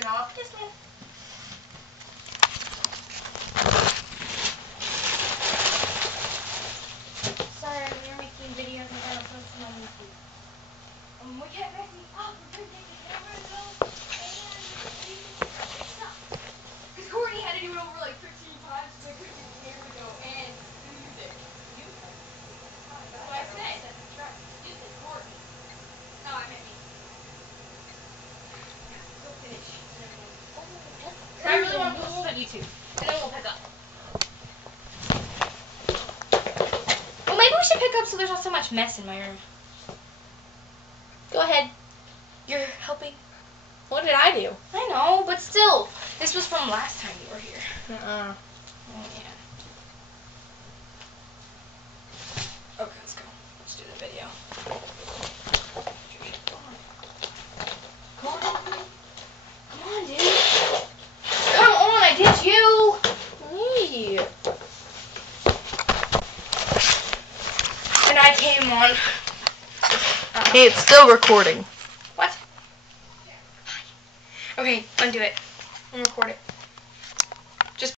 it off. Yes, ma'am. Sorry, we were making videos and I gotta post them on YouTube. We kept messing up. We're gonna take the camera though, and stop. Because Courtney had to do it over like 15 times so they couldn't get the camera to go and do music. Music? That's what I said. You said Courtney. No, I meant me. Yeah, go finish. I really want to post this on YouTube. And then we'll pick up. Well, maybe we should pick up so there's not so much mess in my room. Go ahead. You're helping. What did I do? I know, but still. This was from last time you were here. Uh-uh. Oh, yeah. Okay, let's go. Let's do the video. Come on, dude. Come on, I did you. Hey. And I came on. Hey, it's still recording. What? Okay, undo it. And record it.